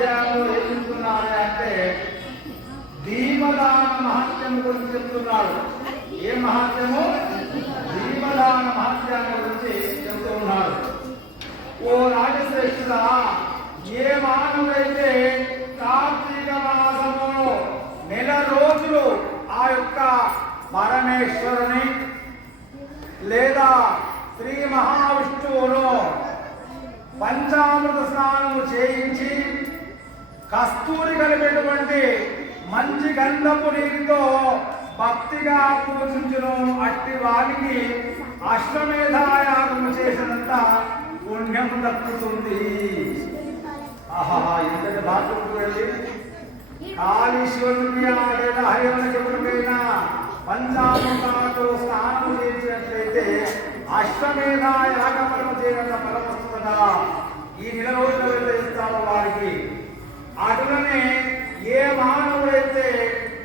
అధ్యాయంలో ఏం చెప్తున్నాడు అంటే దీపదాన మహత్యం గురించి చెప్తున్నాడు ఏ మహత్యము? దీపదాన మహత్యాన్ని గురించి చెప్తూ ఉన్నాడు ఓ రాజశ్రేష్ఠుడ ఏ మానవుడైతే కార్తీక మాసములో నెల రోజులు ఆ యొక్క పరమేశ్వరుని లేదా శ్రీ మహావిష్ణువును పంచామృత స్నానము చేయించి కస్తూరి కలిపేటువంటి మంచి గంధపు నీటితో భక్తిగా పూజించును. అట్టి వారికి అశ్వమేధాయాగము చేసినంత పుణ్యం దక్కుతుంది. ఆహా ఇంతటి బాత్రూమ్కి వెళ్ళి కాళీశ్వరుడికి ఆడేట పంచామృతాలతో స్నానం చేసినట్లయితే అశ్వమేధ యాగపరమ చేయనంత ఫలం వస్తుందా? ఈ నెల రోజులు వారికి? అటులనే ఏ మానవుడైతే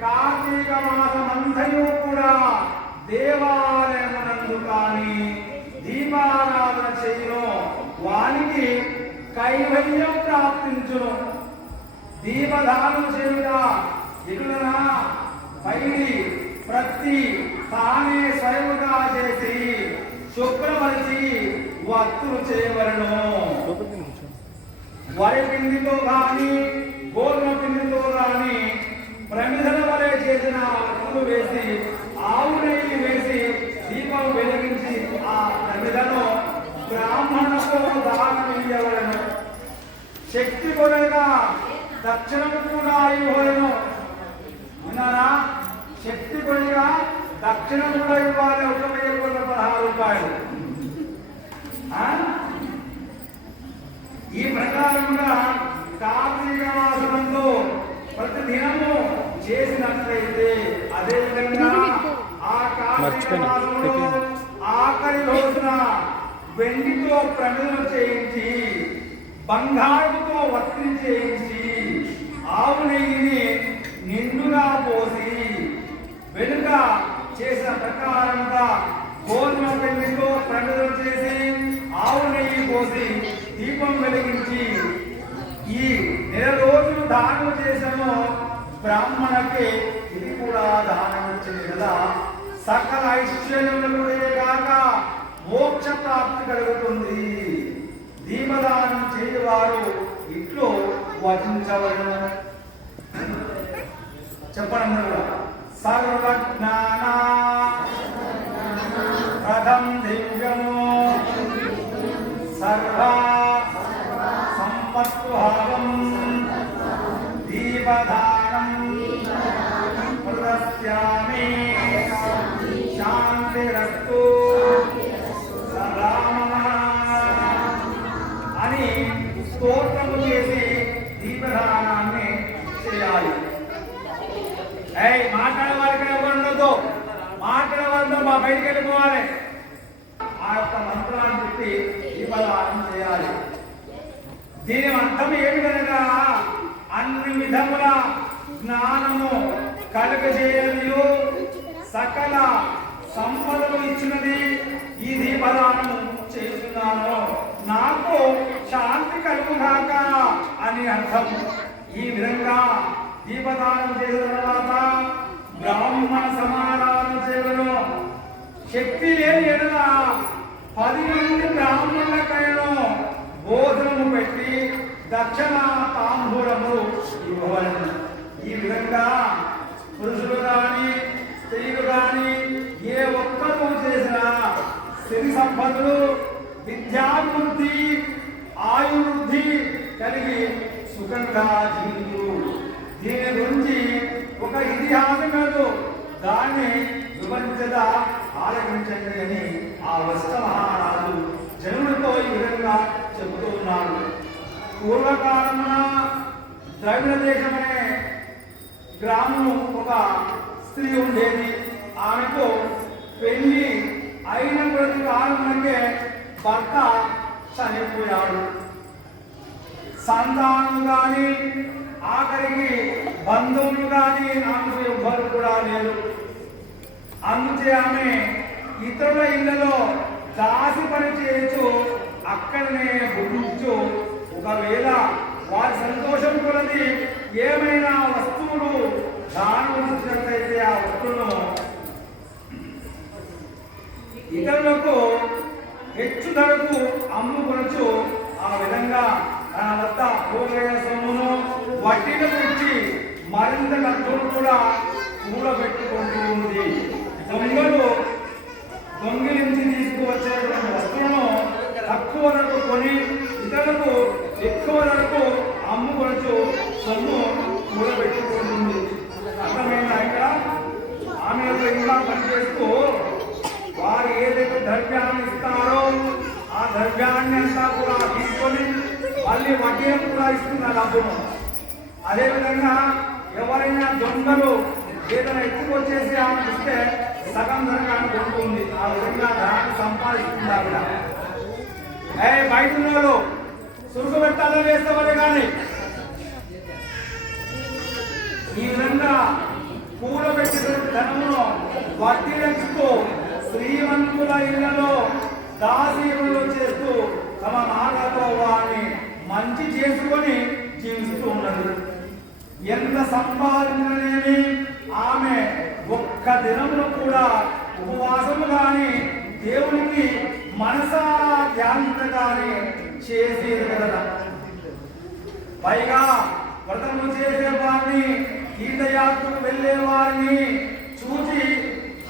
కార్తీక మాసమంతయు కూడా దేవాలయమునందు కానీ దీపారాధన చేయును వానికి కైవల్యం ప్రాప్తించును. దీపదానం చేయుట ఎటులనా? పైడి ప్రతి తానే స్వయముగా చేసి శుభ్రపరిచి వత్తులు చేయవలను. వరి పిండితో కానీ గోధుమ పిండితో రాని ప్రమిదల వలె చేసిన అప్పులు వేసి ఆవు నెయ్యి వేసి దీపం వెలిగించి ఆ ప్రమిదను బ్రాహ్మణులతో దానం ఇయ్యవలను. శక్తి కొరగా దక్షిణం కూడా ఇవ్వలను విన్నారా శక్తి కొనగా దక్షిణం కూడా ఇవ్వాలి ఒక వెయ్యి కోట్ల పదహారు రూపాయలు ఆ? ఈ ప్రకారంగా కార్తీక మాసంలో ప్రతి దినము చేసినట్లయితే అదే విధంగా ఆ కార్తీక మర్చిపోయినా. మాసంలో ఆఖరి రోజున వెండితో ప్రమిదలు చేయించి బంగారుతో వత్తి చేయించి ఆవు నెయ్యిని నిండుగా పోసి విధంగా చేసిన ప్రకారంగా గోధుమ పిండితో చేసి ఆవు నెయ్యి పోసి దీపం వెలిగించి ఈ నెల రోజులు దానం చేసాము బ్రాహ్మణకి ఇది కూడా దానం ఇచ్చింది కదా. సకల ఐశ్వర్యములే కాక మోక్ష ప్రాప్తి కలుగుతుంది. దీపదానం చేయవారు ఇట్లో వచించవలను చెప్పడం కూడా. సర్వజ్ఞాన ప్రథం దివ్యము సర్వ సంపత్తుభావం దీపదానం ప్రదస్యామి శాంతిరస్తు సదామమ అని స్తోత్రము చేసి దీపదానాన్ని చేయాలి ఏయ్ మాట్లాడే వారికి ఎవరు ఉండదు మాట్లాడే వాళ్ళు మా బయటికి వెళ్ళిపోవాలి ఆ యొక్క మంత్రాన్ని చెప్పి దీపదానం చేయాలి దీని అర్థం ఏమిటనగా అన్ని విధముల జ్ఞానము కలుగజేయనియు సకల సంపదలు ఇచ్చినది ఈ దీపదానము చేస్తున్నాను. నాకు శాంతి కలుగుగాక అని అర్థం. ఈ విధంగా దీపదానం చేసిన తర్వాత బ్రాహ్మణ సమారాధన చేయను శక్తి లేని ఎడల పది మంది బ్రాహ్మణులకైనా భోజనము పెట్టి దక్షిణ తాంబూలము ఇవ్వవలను. ఈ విధంగా పురుషులు కానీ స్త్రీలు కానీ ఏ ఒక్కరూ చేసిన బదులు విద్యాభివృద్ధి ఆయువృద్ధి కలిగి సుఖంగా జీవించు దీని గురించి ఒక ఇతిహాసం కాదు దాన్ని వివరించదా? ఆలకించండి అని ఆ వస్త మహారాజు జనులతో ఈ విధంగా చెబుతూ ఉన్నాడు. పూర్వకాలమున ద్రవిడ దేశమనే గ్రామము ఒక స్త్రీ ఉండేది. ఆమెకు పెళ్ళి అయిన ప్రతి భర్త చనిపోయాడు. సంతానం కానీ ఆఖరికి బంధువులు కానీ ఆమెకు ఎవ్వరు కూడా లేరు. అందుచే ఆమె ఇతరుల ఇళ్ళలో దాసి పని చేయొచ్చు అక్కడనే భుజించు ఒకవేళ వారి సంతోషం ఏమైనా వస్తువులు దానం ఉంచినట్లయితే ఆ వస్తువును ఇతరులకు హెచ్చు ధరకు అమ్ముకొనచ్చు ఆ విధంగా తన వద్ద పోగైన సొమ్మును వడ్డీలకు ఇచ్చి మరింత డబ్బును కూడా కూడబెట్టుకుంటూ ఉంది. దొంగలు దొంగిలించి తీసుకువచ్చేటువంటి వస్తువులను తక్కువ ధరకు కొని ఇతరులకు ఎక్కువ ధరకు అమ్ముకొనచ్చు సొమ్ము కూడబెట్టుకుంటుంది అర్థమైందా ఇక్కడ ఆమె యొక్క ఇంకా పనిచేస్తూ వారు ఏదైతే ద్రవ్యాన్ని ఇస్తారో ఆ ద్రవ్యాన్ని అంతా కూడా తీసుకొని మళ్ళీ కూడా ఇస్తున్నారు డబ్బును అదేవిధంగా ఎవరైనా దొంగలు ఏదైనా ఎత్తుకొచ్చేసి ఆమె ఇస్తే సగం ధరకు ఆమె ఆ విధంగా ధనాన్ని సంపాదిస్తుంది ఆవిడ ఏ బయట ఉన్నాడు. సురుకు పెట్టాలని వేసేవారే కానీ. ఈ విధంగా పూల కూడబెట్టిన ధనమును వర్తించుతూ శ్రీమంతుల ఇళ్ళలో దాసీములు చేస్తూ తమ మాటలతో వారిని మంచి చేసుకొని జీవిస్తూ ఉన్నది. ఎంత సంపాదించలేని ఆమె ఒక్క దినమును కూడా ఉపవాసము గాని దేవునికి మనసారా ధ్యానించగాని చేసేది కదా పైగా వ్రతము చేసే వారిని తీర్థయాత్రకు వెళ్ళే వారిని చూసి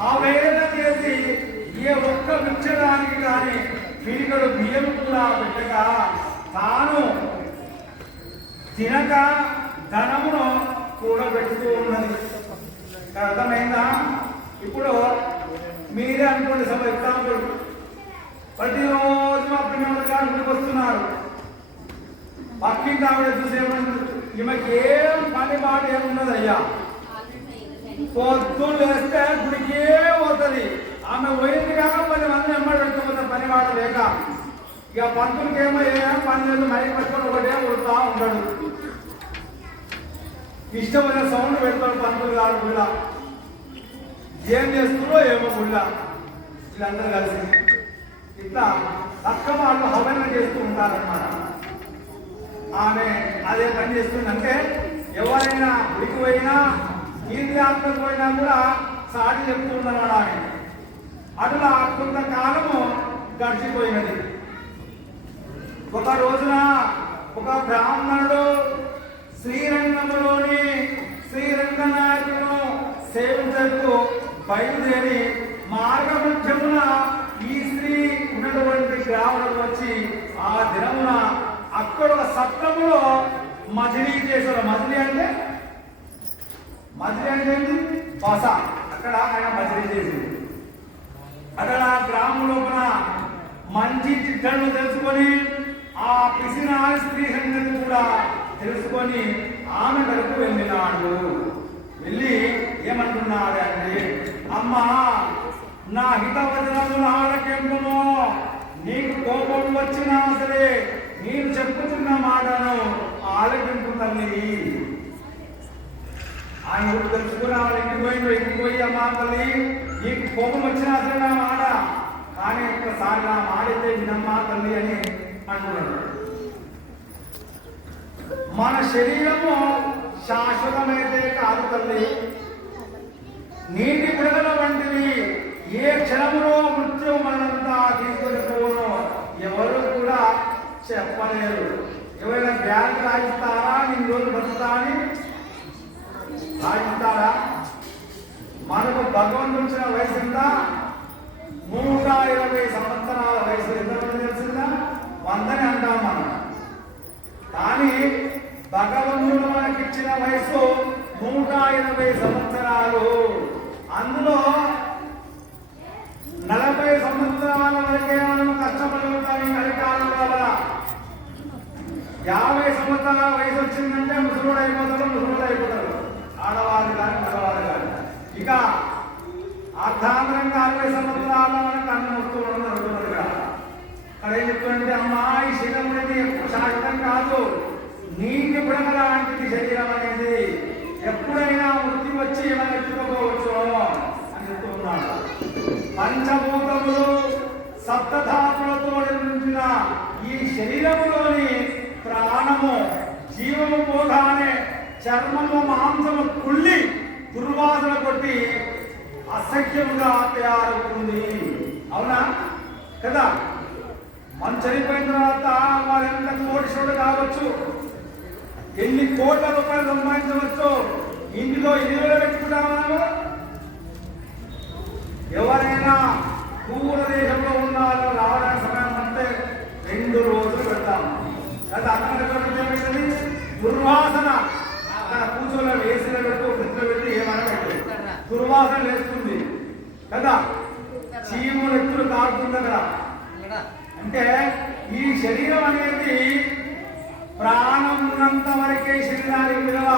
ఆవేదన చేసి ఏ ఒక్క విచ్చడానికి కానీ పిడికడు బియ్యం కూడా పెట్టగా తాను తినక ధనమును కూడబెట్టుతూ ఉన్నది అర్థమైందా? ఇప్పుడు మీరే అనుకోండి సభ ఎగ్జాంపుల్. ప్రతిరోజు మా పిల్లలు కాడికి వస్తున్నారు. పక్కింటి ఆవిడ చూసేమంటుంది ఈమెకి ఏం పని పాట ఏమున్నది అయ్యా పొద్దున్న లేస్తే గుడికే పోతుంది. ఆమె పోయింది కాక పది మంది ఎమ్మడి పెట్టుకోపోతారు పని పాట లేక ఇక పంతులకి ఏమో ఏమో పని లేదు మైక్ పట్టుకొని ఒకటే కొడుతూ ఉంటాడు. ఇష్టమైన సౌండ్ పెడతాడు పంతులు గారు గుళ్ళ ఏం చేస్తున్నారో ఏమో గుళ్ళ వీళ్ళందరూ కలిసి. ఇట్లా తక్కువ వాళ్ళు హవన చేస్తూ ఉంటారన్నమాట. ఆమె అదే పని చేస్తుందంటే ఎవరైనా గుడికి పోయినా తీర్థయాత్రకు పోయినా కూడా సాటి చెప్తున్నాడు ఆమె అట్లా కొంతకాలము గడిచిపోయినది. ఒక రోజున ఒక బ్రాహ్మణుడు శ్రీరంగంలోని శ్రీరంగనాయకును సేవించకు బయలుదేరి మార్గమధ్యమున ఈ స్త్రీ ఉన్నటువంటి గ్రామంలో వచ్చి ఆ దినమున అక్కడ ఒక సత్రములో మజిలీ చేశారు మజిలీ అంటే? మజిలీ అంటే ఏంటి? బస. అక్కడ ఆయన మజిలీ చేసింది అక్కడ ఆ గ్రామం లోపల మంచి చిట్టలను తెలుసుకొని పిసినారి స్త్రీ సంగతి కూడా తెలుసుకొని ఆమె వరకు వెళ్ళినాడు. వెళ్ళి ఏమంటున్నాడు అమ్మా నా హితవచనములు ఆలకెంపును నీకు కోపం వచ్చినా సరే నేను చెప్పుతున్న మాటను ఆలకింపు తల్లి. ఆయన ఊరు తెలుసుకుని ఆవిడ ఇంటికి పోయి అమ్మా తల్లి నీకు కోపం వచ్చినా సరే నా మాట. కానీ ఒక్కసారి నా మాట అయితే వినమ్మా తల్లి అని అంటున్నాడు మన శరీరము శాశ్వతమైతే కాదు తల్లి. నీటి బుడగల వంటివి ఏ క్షణంలో మృత్యు మనంతా తీసుకొని పోను ఎవరు కూడా చెప్పలేరు. ఎవరైనా బ్యాంక్ రాయిస్తారా? నేను రోజు బతుకుతా అని? రాయిస్తారా మనకు భగవంతుడు వయసు ఎంత? నూట ఇరవై సంవత్సరాల వయసు ఎంత తెలిసిందా వందని అంటాం మనం కానీ భగవంతుడు మనకిచ్చిన వయసు నూట ఎనభై సంవత్సరాలు. అందులో నలభై సంవత్సరాల వరకే మనం కష్టపడుతాం ఈ కలికాలం లోపల. యాభై సంవత్సరాల వయసు వచ్చిందంటే ముసలుడు అయిపోతాడు ముసలుడు అయిపోతాడు. ఆడవాళ్ళు కానీ మగవాళ్ళు కానీ. ఇక అర్ధాంతరంగా అరవై సంవత్సరాల వరకు అన్నం వస్తూ ఉండదు అక్కడ ఏం చెప్తుందంటే అమ్మా ఈ శరీరం అనేది ఎక్కువ శాశ్వతం కాదు. నీటి బుడగ లాంటిది శరీరం అనేది. ఎప్పుడైనా వృత్తి వచ్చి ఏమైనా ఎత్తుకోవచ్చు? అని చెప్తున్నాడు. పంచభూతములు సప్తధాతులతో నిండిన ఈ శరీరములోని ప్రాణము జీవము పోగానే చర్మము మాంసము కుళ్ళి దుర్వాసన కొట్టి అసఖ్యంగా తయారవుతుంది. అవునా? కదా? మనం చనిపోయిన తర్వాత వారు ఎంత కోటీశ్వరుడు కావచ్చు. ఎన్ని కోట్ల రూపాయలు సంపాదించవచ్చు ఇందులో ఇల్లు పెట్టుకుంటామా ఎవరైనా పూర్వ దేశంలో ఉన్నారో రావడానికి సమయం అంటే రెండు రోజులు పెడతాం కదా అక్కడ ఏమైంది దుర్వాసన. అక్కడ కూర్చోలో వేసిన పెట్టు ఫ్రిడ్జ్లో పెట్టి ఏమైనా పెట్టు దుర్వాసన లేస్తుంది. కదా? చీములు ఎత్తులు కాకుండా కదా అంటే ఈ శరీరం అనేది ప్రాణం ఉన్నంత వరకే శరీరానికి విలువ.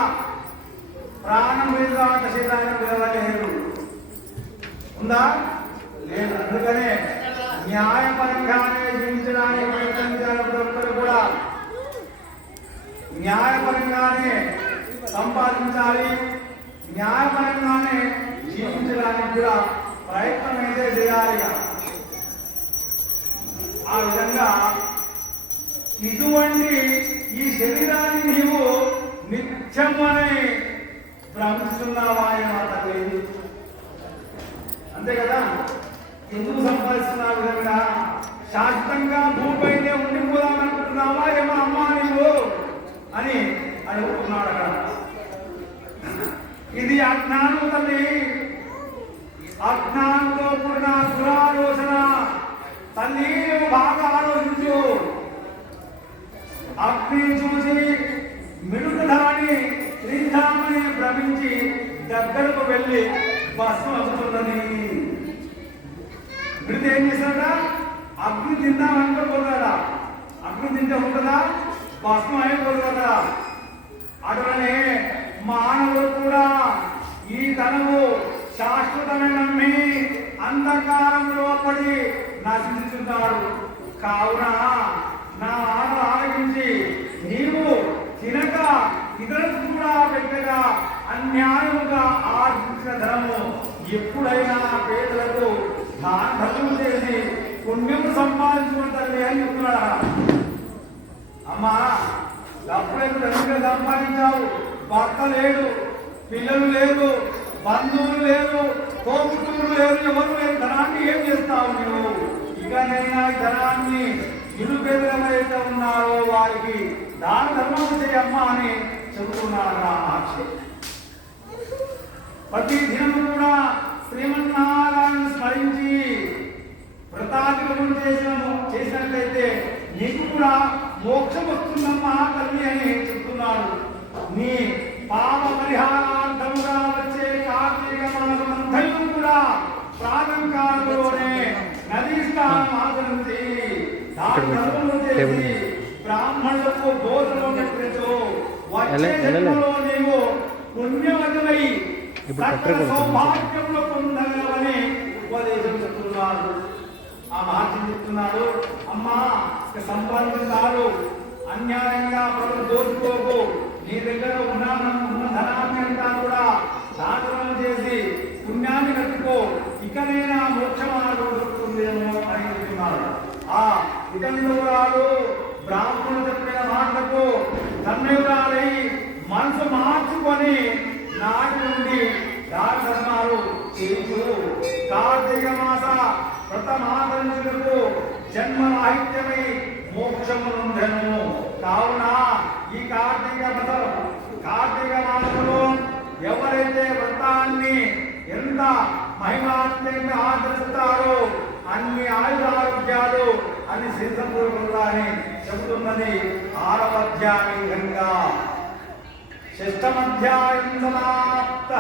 ప్రాణం విలువ శరీరానికి విలువ లేదు. ఉందా? లేదు. అందుకనే న్యాయపరంగానే జీవించడానికి ప్రయత్నించాలి ప్రతి కూడా. న్యాయపరంగానే సంపాదించాలి. న్యాయపరంగానే జీవించడానికి కూడా ప్రయత్నం అయితే చేయాలి ఆ విధంగా ఇటువంటి ఈ శరీరాన్ని నీవు నిత్యమని భ్రమిస్తున్నావా ఏమాట లేదు. అంతే కదా? ఎందుకు సంపాదిస్తున్నావు ఆ విధంగా? శాశ్వతంగా భూమిపైనే ఉండిపోదాం అనుకుంటున్నావా ఏమో అమ్మా నీవు అని అనుకుంటున్నాడు అక్కడ. ఇది అజ్ఞానం తల్లి. అజ్ఞానంతో కూడిన దురాలోచన. తల్లి బాగా ఆలోచించు. అగ్ని చూసి మిడుకుధాని శ్రీధామని భ్రమించి దగ్గరకు వెళ్ళి భస్మం అవుతున్నది మిడితే ఏం చేస్తాడా అగ్ని తిందాం అనుకోపోతాడా అగ్ని తింటే ఉంటుందా? భస్మం అయిపోదు కదా అటువనే మానవుడు కూడా ఈ తనము శాశ్వతమే నమ్మి అంధకారంలో పడి నశించుతున్నాడు కావున నా మాట ఆలకించి నీవు తినక ఇతరులకు కూడా పెట్టగా అన్యాయముగా ఆర్జించిన ధనము ఎప్పుడైనా పేదలకు దానం చేసి పుణ్యము సంపాదించుకుంటారు అని చెప్తున్నాడు అమ్మా డబ్బులు ఎందుకు సంపాదించావు భర్త లేడు పిల్లలు లేదు బంధువులు లేరు తోబుట్టువులు లేరు ఎవరు లేని ధనాన్ని ఏం చేస్తావు నువ్వు ఇకనైనా ఈ ధనాన్ని నిరుపేదలు ఎవరైతే ఉన్నారో వారికి దాన ధర్మం చేయమ్మా అని చెబుతున్నాడు ఆ ప్రతి దినము కూడా శ్రీమన్నారాయణ స్మరించి వ్రతాధికము చేసిన చేసినట్లయితే నీకు కూడా మోక్షం వస్తుందమ్మా తల్లి అని చెప్తున్నాడు. నీ పాప పరిహారార్థముగా వచ్చే కార్తీక మాసమంతయు కూడా ప్రాతంకాలంలోనే నదీ స్నానం ఆచరించి దాని ధర్మము చేసి బ్రాహ్మణులకు భోజనం పెట్టు వచ్చే. జన్మలో నీవు సకల కొడుతుంది. సౌభాగ్యములు పొందగలవని ఉపదేశం చెప్తున్నాడు. ఆ మహర్షి చెప్తున్నాడు? అమ్మా కాదు. అన్యాయంగా ప్రజలు దోచుకోకు. నీ దగ్గర ఉన్న ఉన్న ధనాన్ని అంతా కూడా దానం చేసి పుణ్యాన్ని కట్టుకో ఇకనైనా మోక్ష మార్గం దొరుకుతుందేమో అని చెప్తున్నాడు ఆ ఇతరులు బ్రాహ్మణులు చెప్పిన మాటలకు ధన్యురాలై మనసు మార్చుకొని నాటి నుండి దాన ధర్మాలు చేయించు కార్తీక మాస వ్రతమాదరించులకు జన్మ రాహిత్యమై మోక్షము కావున ఈ కార్తీక వ్రతం కార్తీక మాసంలో ఎవరైతే వ్రతాన్ని ఎంత మహిమాత్మ్యంగా ఆచరిస్తారో అన్ని ఆయురారోగ్యాలు అన్ని సిద్ధపూర్వకంగానే చెబుతున్నది ఆరవ అధ్యాయంగా షష్టమధ్యాయం సమాప్త.